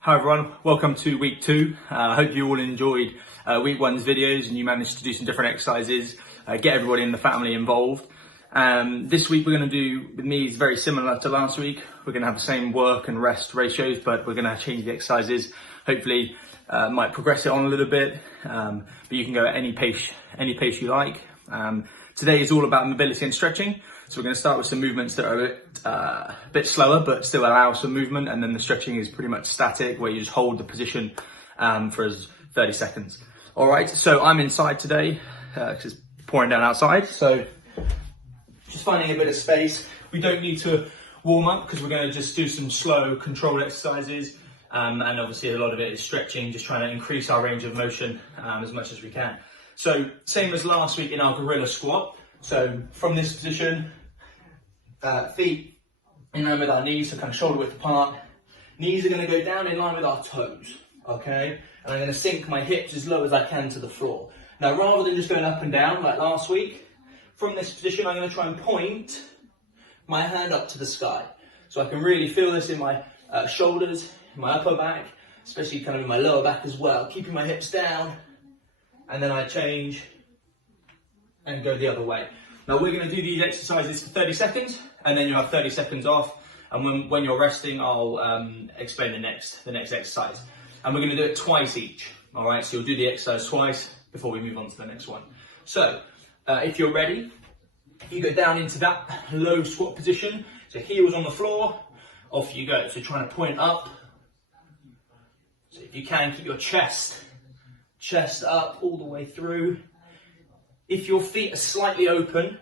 Hi everyone, welcome to week 2. I hope you all enjoyed week 1's videos and you managed to do some different exercises, get everybody in the family involved. This week we're going to do, with me, is very similar to last week. We're going to have the same work and rest ratios, but we're going to change the exercises. Hopefully might progress it on a little bit, but you can go at any pace you like. Today is all about mobility and stretching. So we're going to start with some movements that are a bit slower, but still allow some movement. And then the stretching is pretty much static, where you just hold the position for 30 seconds. All right, so I'm inside today because it's pouring down outside. So just finding a bit of space. We don't need to warm up because we're going to just do some slow controlled exercises. And obviously a lot of it is stretching, just trying to increase our range of motion as much as we can. So same as last week in our gorilla squat. So from this position, feet in line with our knees, so kind of shoulder width apart. Knees are going to go down in line with our toes, okay? And I'm going to sink my hips as low as I can to the floor. Now, rather than just going up and down like last week, from this position, I'm going to try and point my hand up to the sky. So I can really feel this in my shoulders, in my upper back, especially kind of in my lower back as well. Keeping my hips down, and then I change and go the other way. Now we're going to do these exercises for 30 seconds, and then you have 30 seconds off. And when you're resting, I'll explain the next exercise. And we're going to do it twice each. All right, so you'll do the exercise twice before we move on to the next one. So if you're ready, you go down into that low squat position. So heels on the floor, off you go. So trying to point up. So if you can, keep your chest up all the way through. If your feet are slightly open,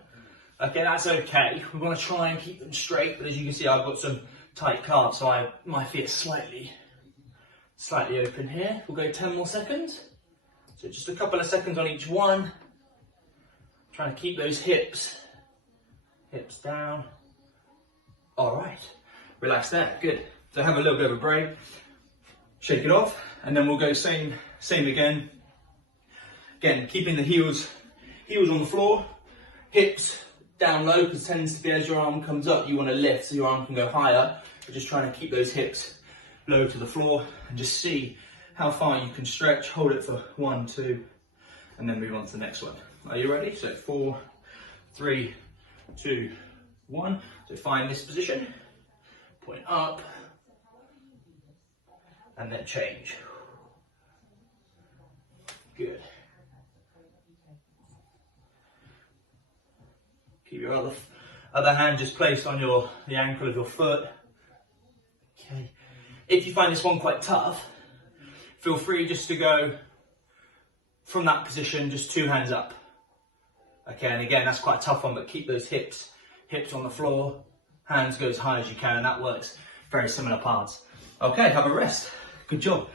okay, that's okay. We want to try and keep them straight, but as you can see, I've got some tight calves, so my feet are slightly open here. We'll go 10 more seconds. So just a couple of seconds on each one. Trying to keep those hips down. All right, relax there, good. So have a little bit of a break, shake it off, and then we'll go same again. Again, keeping the heels on the floor, hips down low, because it tends to be as your arm comes up, you want to lift so your arm can go higher. But just trying to keep those hips low to the floor and just see how far you can stretch. Hold it for 1, 2, and then move on to the next one. Are you ready? So 4, 3, 2, 1. So find this position, point up, and then change. Good. Keep your other hand just placed on the ankle of your foot. Okay. If you find this one quite tough, feel free just to go from that position, just 2 hands up. Okay, and again, that's quite a tough one, but keep those hips on the floor, hands go as high as you can, and that works very similar parts. Okay, have a rest. Good job.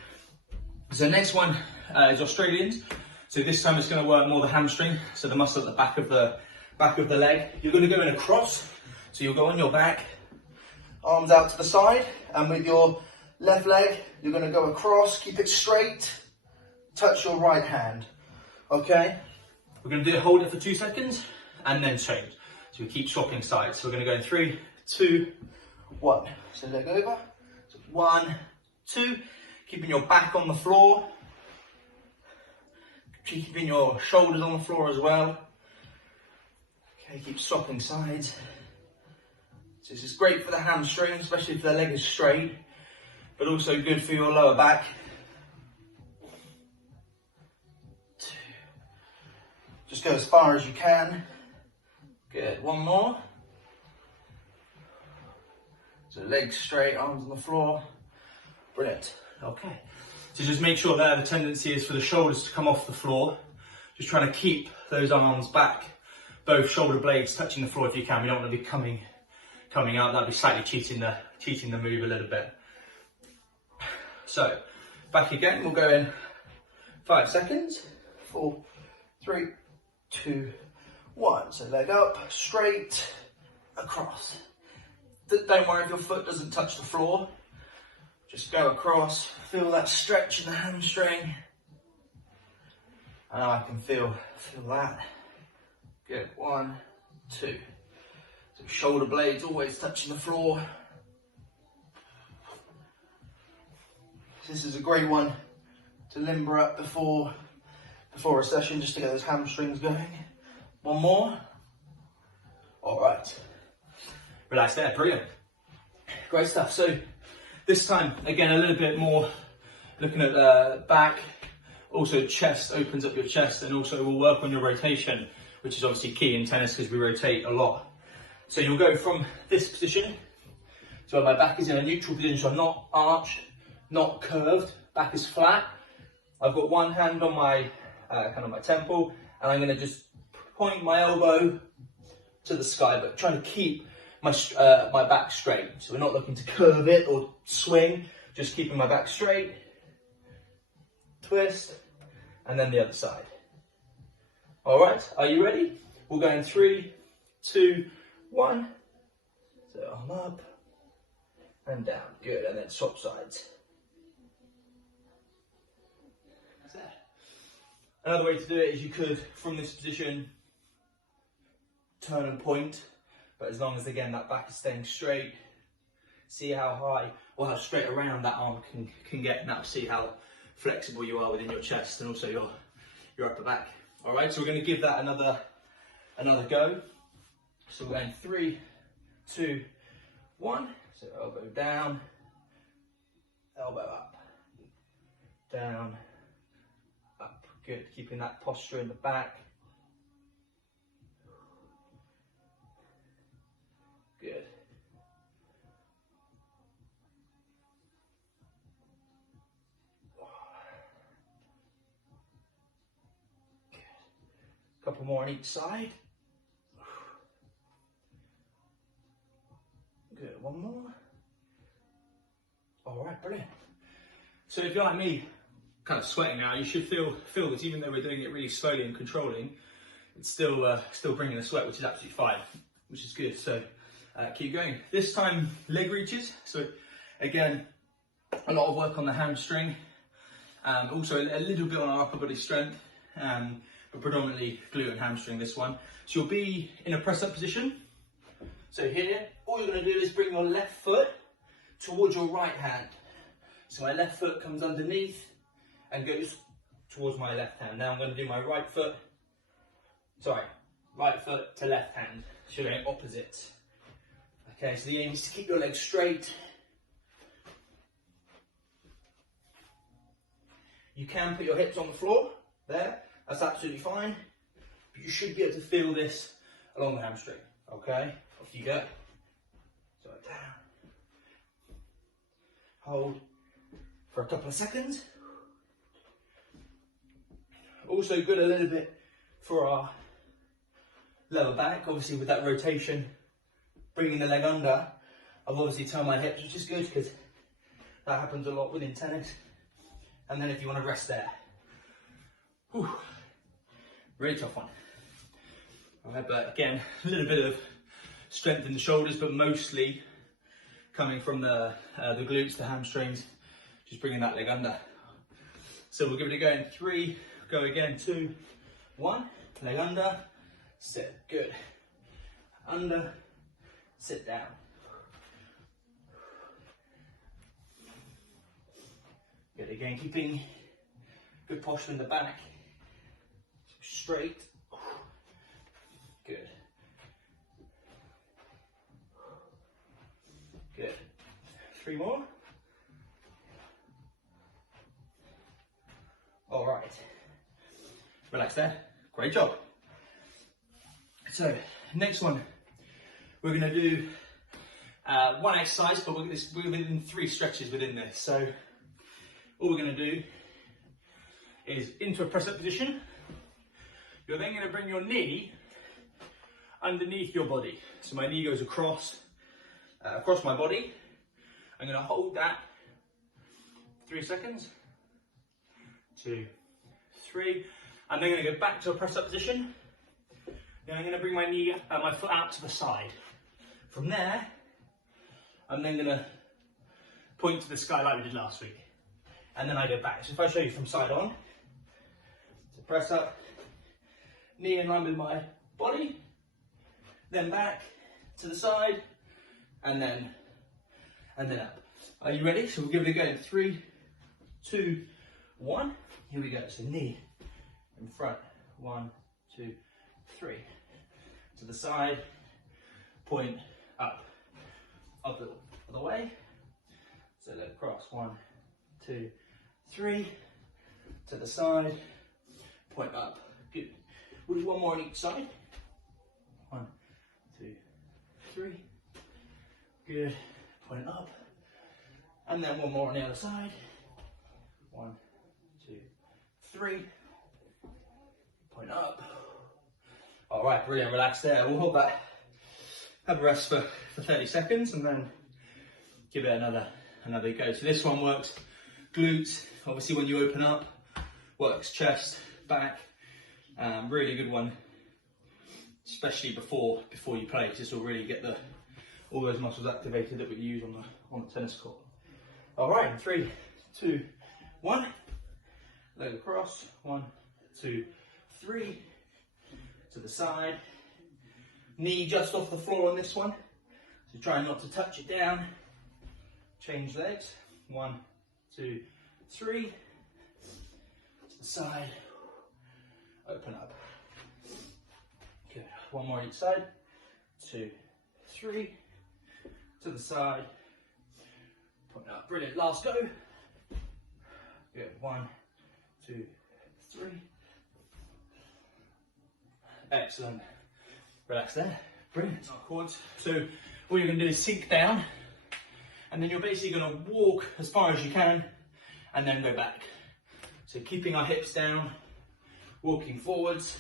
So next one is Australians. So this time it's going to work more the hamstring, so the muscle at the back of the leg. You're going to go in a cross, so you'll go on your back, arms out to the side, and with your left leg, you're going to go across, keep it straight, touch your right hand, okay? We're going to hold it for 2 seconds, and then change. So we keep swapping sides. So we're going to go in 3, 2, 1. So leg over, so 1, 2, keeping your back on the floor, keeping your shoulders on the floor as well. Okay, keep swapping sides. So this is great for the hamstring, especially if the leg is straight, but also good for your lower back. 2. Just go as far as you can. Good, 1 more. So legs straight, arms on the floor. Brilliant, okay. So just make sure there the tendency is for the shoulders to come off the floor. Just trying to keep those arms back. Both shoulder blades touching the floor if you can. We don't want to be coming out. That'd be slightly cheating the move a little bit. So back again. We'll go in 5 seconds. 4, 3, 2, 1. So leg up, straight, across. Don't worry if your foot doesn't touch the floor. Just go across. Feel that stretch in the hamstring. And I can feel that. Good, 1, 2. So shoulder blades always touching the floor. This is a great one to limber up before a session, just to get those hamstrings going. One more. All right. Relax there, brilliant. Great stuff. So this time, again, a little bit more looking at the back, also chest, opens up your chest, and also we'll work on your rotation, which is obviously key in tennis because we rotate a lot. So you'll go from this position, so my back is in a neutral position, so I'm not arched, not curved, back is flat. I've got one hand on my kind of my temple, and I'm going to just point my elbow to the sky, but trying to keep my back straight. So we're not looking to curve it or swing, just keeping my back straight. Twist, and then the other side. All right, are you ready? We'll go in 3, 2, 1. So arm up and down. Good, and then swap sides. Another way to do it is you could, from this position, turn and point, but as long as, again, that back is staying straight, see how high or how straight around that arm can get, and that'll see how flexible you are within your chest and also your upper back. All right, so we're going to give that another go. So we're going 3, 2, 1. So elbow down, elbow up, down, up. Good, keeping that posture in the back. Good. Couple more on each side. Good, one more. All right, brilliant. So if you're like me, kind of sweating now, you should feel this, even though we're doing it really slowly and controlling, it's still bringing a sweat, which is absolutely fine, which is good. So keep going. This time, leg reaches. So again, a lot of work on the hamstring, also a little bit on our upper body strength, but predominantly glute and hamstring this one. So you'll be in a press up position. So here, all you're going to do is bring your left foot towards your right hand. So my left foot comes underneath and goes towards my left hand. Now I'm going to do my right foot to left hand. So you're going opposite. Okay, so the aim is to keep your legs straight. You can put your hips on the floor there. That's absolutely fine. But you should be able to feel this along the hamstring. Okay, off you go. So down. Hold for a couple of seconds. Also good a little bit for our lower back, obviously with that rotation, bringing the leg under. I've obviously turned my hips, which is good because that happens a lot within tennis. And then if you want to rest there. Whew. Really tough one. All right, but again, a little bit of strength in the shoulders, but mostly coming from the glutes, the hamstrings, just bringing that leg under. So we'll give it a go in 3, go again, 2, 1, leg under, sit, good. Under, sit down. Good, again, keeping good posture in the back, straight, good. Good. 3 more. All right. Relax there. Great job. So, next one, we're going to do one exercise, but we're within 3 stretches within this. So, all we're going to do is into a press-up position. You're then going to bring your knee underneath your body. So my knee goes across my body. I'm going to hold that 3 seconds, 2, 3. I'm then going to go back to a press-up position. Then I'm going to bring my foot out to the side. From there, I'm then going to point to the sky like we did last week. And then I go back. So if I show you from side on, so press up, knee in line with my body, then back to the side, and then up. Are you ready? So we'll give it a go in 3, 2, 1. Here we go. So knee in front. 1, 2, 3. To the side. Point up. Up the other way. So leg cross. 1, 2, 3. To the side. Point up. Good. We'll do one more on each side. 1, 2, 3. Good. Point up. And then one more on the other side. 1, 2, 3. Point up. All right, brilliant. Relax there. We'll hold that. Have a rest for 30 seconds and then give it another go. So this one works glutes. Obviously, when you open up, works chest, back. Really good one, especially before you play, because this will really get all those muscles activated that we use on the tennis court. All right, 3, 2, 1. Leg across. 1, 2, 3. To the side. Knee just off the floor on this one, so try not to touch it down. Change legs. 1, 2, 3. To the side. Open up. Good. One more each side. 2, 3. To the side. Point up. Brilliant. Last go. Good. 1, 2, 3. Excellent. Relax there. Brilliant. Quads. So what you're going to do is sink down, and then you're basically going to walk as far as you can, and then go back. So keeping our hips down, walking forwards,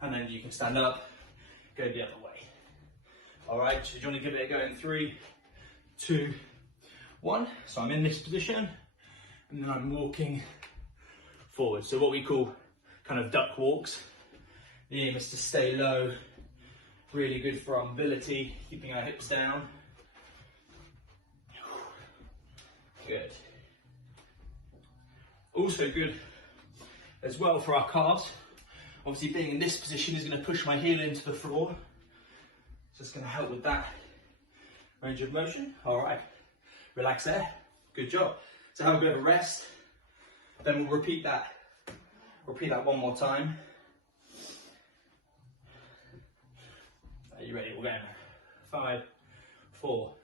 and then you can stand up, go the other way. All right. So do you want to give it a go in 3, 2, 1. So I'm in this position, and then I'm walking forward. So what we call kind of duck walks. The aim is to stay low, really good for our mobility, keeping our hips down. Good. Also good as well for our calves. Obviously being in this position is going to push my heel into the floor. So it's going to help with that range of motion. All right, relax there. Good job. So have a bit of a rest. Then we'll repeat that one more time. Are you ready? We're going 5, 4,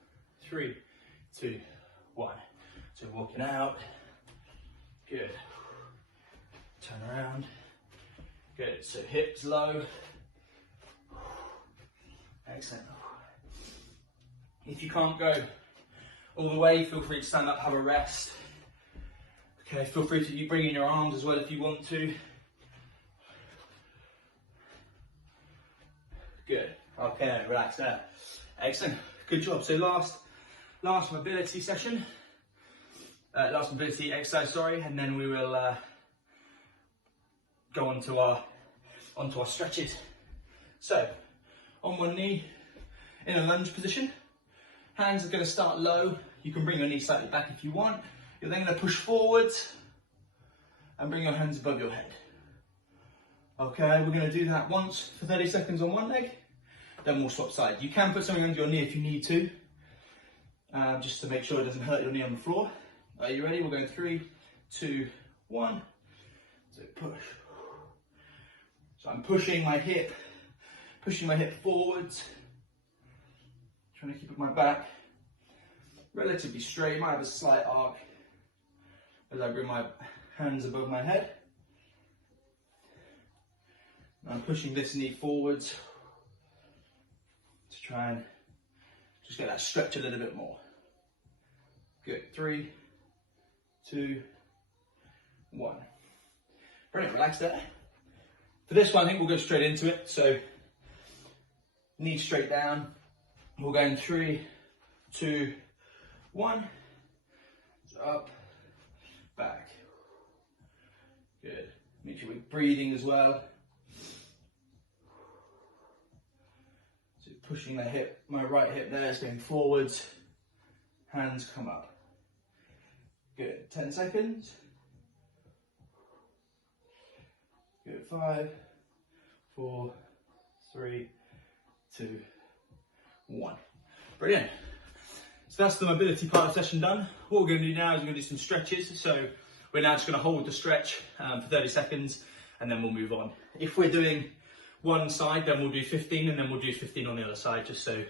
3, 2, 1. So walking out. Good. Turn around. Good. So hips low. Excellent. If you can't go all the way, feel free to stand up, have a rest. Okay, feel free to bring in your arms as well if you want to. Good. Okay, relax there. Excellent. Good job. So last mobility session. Last mobility exercise, sorry, and then we will go onto our stretches. So, on one knee, in a lunge position. Hands are going to start low. You can bring your knee slightly back if you want. You're then going to push forwards and bring your hands above your head. Okay, we're going to do that once for 30 seconds on one leg. Then we'll swap sides. You can put something under your knee if you need to, just to make sure it doesn't hurt your knee on the floor. Are you ready? We're going 3, 2, 1. So push. So I'm pushing my hip forwards. Trying to keep my back relatively straight. Might have a slight arc as I bring my hands above my head. And I'm pushing this knee forwards to try and just get that stretch a little bit more. Good. 3, 2, 1. Brilliant. Relax there. For this one, I think we'll go straight into it. So, knee straight down. We'll go in 3, 2, 1. So up, back. Good. Make sure we're breathing as well. So pushing the hip, my right hip there is going forwards. Hands come up. Good. 10 seconds. Good. 5, 4, 3, 2, 1. Brilliant. So that's the mobility part of the session done. What we're going to do now is we're going to do some stretches. So we're now just going to hold the stretch for 30 seconds and then we'll move on. If we're doing one side, then we'll do 15 and then we'll do 15 on the other side, just so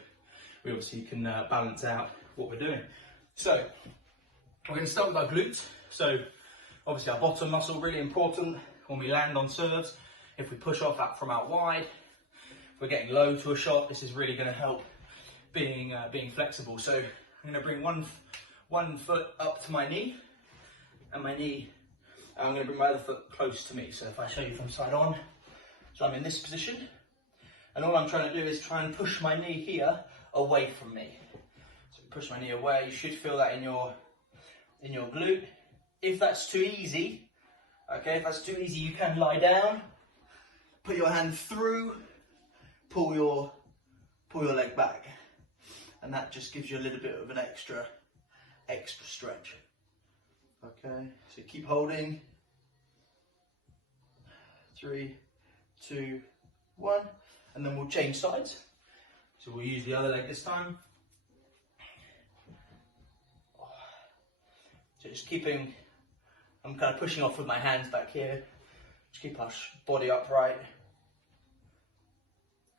we obviously can balance out what we're doing. So we're going to start with our glutes. So obviously our bottom muscle, really important when we land on serves. If we push off that from out wide, if we're getting low to a shot, this is really going to help being flexible. So I'm going to bring one foot up to my knee, and my knee, I'm going to bring my other foot close to me. So if I show you from side on, so I'm in this position, and all I'm trying to do is try and push my knee here away from me. So push my knee away. You should feel that in your glute. If that's too easy, you can lie down, put your hand through, pull your leg back, and that just gives you a little bit of an extra stretch. Okay, so keep holding. 3, 2, 1, and then we'll change sides. So we'll use the other leg this time. So just keeping, I'm kind of pushing off with my hands back here. Just keep our body upright.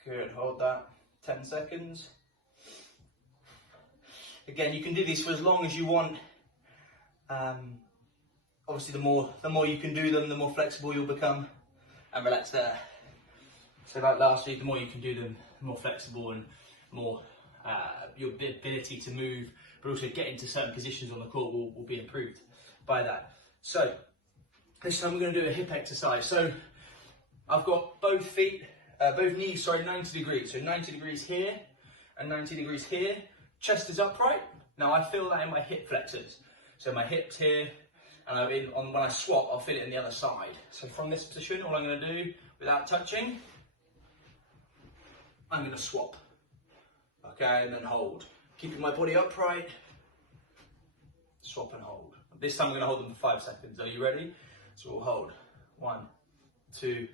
Good, hold that, 10 seconds. Again, you can do these for as long as you want. Obviously, the more you can do them, the more flexible you'll become. And relax there. So like last week, the more you can do them, the more flexible and more your ability to move, but also get into certain positions on the court will be improved by that. So this time we're going to do a hip exercise. So I've got both knees, 90 degrees. So 90 degrees here and 90 degrees here. Chest is upright. Now I feel that in my hip flexors. So my hips here, and when I swap, I'll feel it in the other side. So from this position, all I'm going to do, without touching, I'm going to swap. Okay, and then hold. Keeping my body upright, swap and hold. This time I'm going to hold them for 5 seconds. Are you ready? So we'll hold. 1, 2,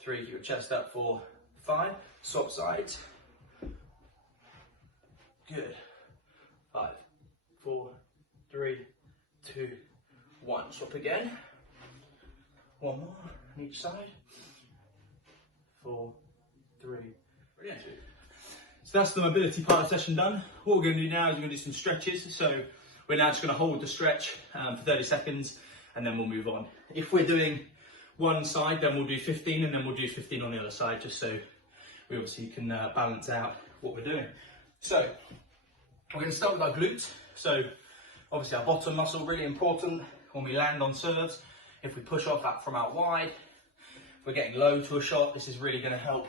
3. Keep your chest up for 5. Swap sides. Good. 5, 4, 3, 2, 1. Swap again. One more on each side. 4, 3. Brilliant. So that's the mobility part of the session done. What we're going to do now is we're going to do some stretches. So we're now just going to hold the stretch for 30 seconds and then we'll move on. If we're doing one side, then we'll do 15 and then we'll do 15 on the other side, just so we obviously can balance out what we're doing. So we're going to start with our glutes. So obviously our bottom muscle, really important when we land on serves. If we push off that from out wide, if we're getting low to a shot, this is really going to help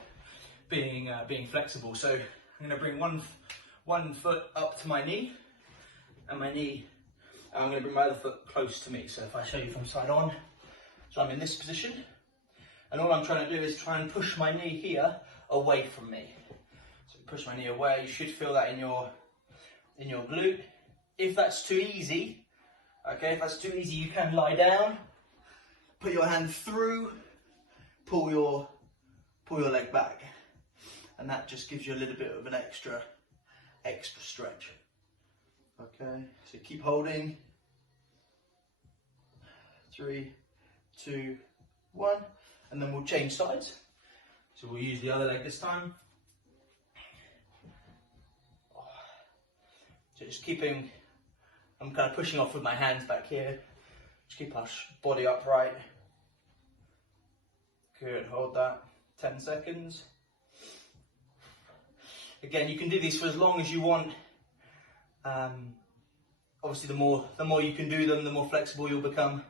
being flexible. So I'm going to bring one foot up to my knee, and my knee, I'm going to bring my other foot close to me. So if I show you from side on, so I'm in this position, and all I'm trying to do is try and push my knee here away from me. So push my knee away. You should feel that in your glute. If that's too easy, you can lie down, put your hand through, pull your leg back, and that just gives you a little bit of an extra stretch. Okay, so keep holding. 3, 2, 1, and then we'll change sides. So we'll use the other leg this time. So just keeping, I'm kind of pushing off with my hands back here. Just keep our body upright. Good, hold that, 10 seconds. Again, you can do these for as long as you want. Obviously, the more you can do them, the more flexible you'll become.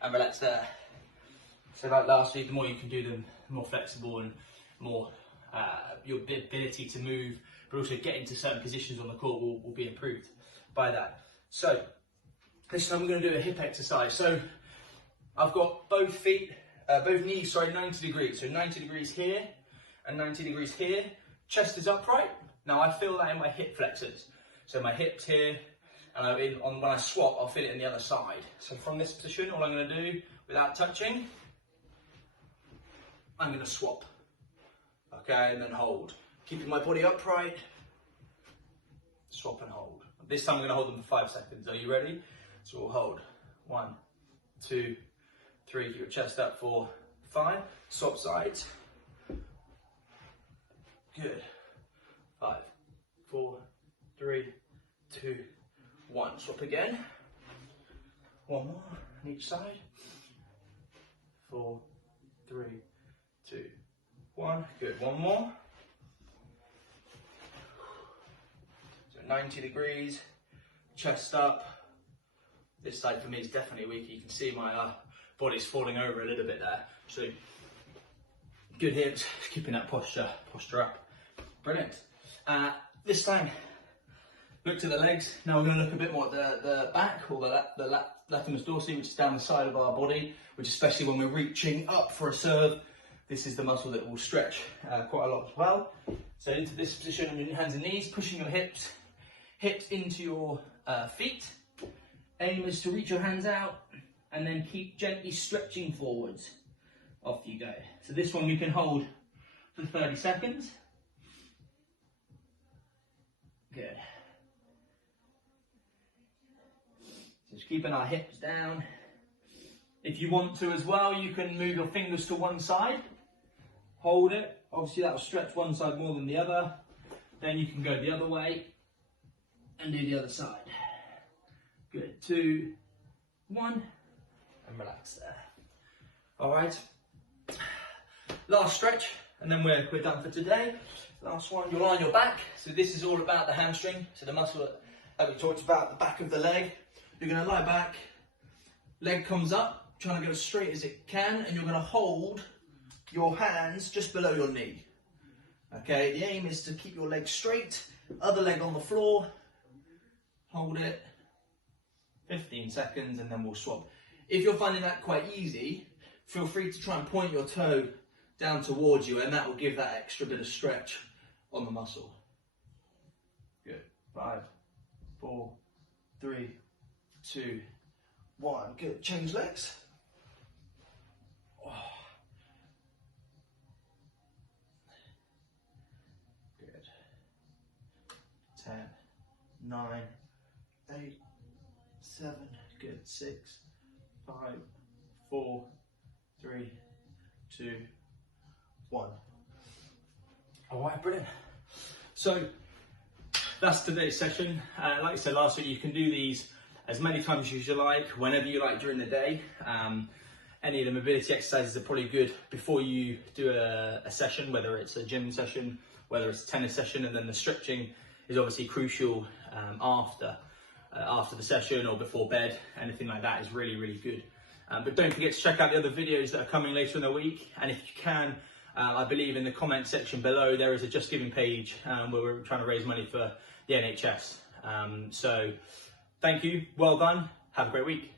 And relax there. So like last week, the more you can do them, the more flexible and more your ability to move, but also get into certain positions on the court will be improved by that. So this time we're going to do a hip exercise. So I've got both knees, 90 degrees. So 90 degrees here and 90 degrees here. Chest is upright. Now I feel that in my hip flexors. So my hips here, and when I swap, I'll feel it in the other side. So from this position, all I'm going to do, without touching, I'm going to swap. Okay, and then hold. Keeping my body upright, swap and hold. This time we're going to hold them for 5 seconds. Are you ready? So we'll hold 1, 2, 3. Keep your chest up for 5. Swap sides. Good. 5, 4, 3, 2, 1. Swap again. 1 more on each side. 4, 3, 2, 1. Good. 1 more. So 90 degrees. Chest up. This side for me is definitely weak. You can see my body's falling over a little bit there. So good hips, keeping that posture up. Brilliant. This time, look to the legs. Now we're going to look a bit more at the back, or the latissimus dorsi, which is down the side of our body, which especially when we're reaching up for a serve, this is the muscle that will stretch quite a lot as well. So into this position on your hands and knees, pushing your hips into your feet. Aim is to reach your hands out and then keep gently stretching forwards. Off you go. So this one we can hold for 30 seconds. Good. Just keeping our hips down. If you want to as well, you can move your fingers to one side. Hold it. Obviously that will stretch one side more than the other. Then you can go the other way and do the other side. Good. 2, 1, and relax there. All right. Last stretch, and then we're done for today. Last one, you'll lie on your back. So this is all about the hamstring. So the muscle that we talked about, the back of the leg. You're going to lie back, leg comes up, trying to go as straight as it can, and you're going to hold your hands just below your knee. Okay, the aim is to keep your leg straight, other leg on the floor. Hold it. 15 seconds, and then we'll swap. If you're finding that quite easy, feel free to try and point your toe down towards you, and that will give that extra bit of stretch on the muscle. Good. 5, 4, 3, 2, 1. Good. Change legs. Oh. Good. 10, 9, 8, 7. Good. 6, 5, 4, 3, 2, 1. All right, brilliant. So that's today's session. Like I said last week, you can do these as many times as you like, whenever you like during the day. Any of the mobility exercises are probably good before you do a session, whether it's a gym session, whether it's a tennis session, and then the stretching is obviously crucial after the session or before bed. Anything like that is really, really good. But don't forget to check out the other videos that are coming later in the week. And if you can, I believe in the comment section below, there is a Just Giving page where we're trying to raise money for the NHS. So thank you, well done, have a great week.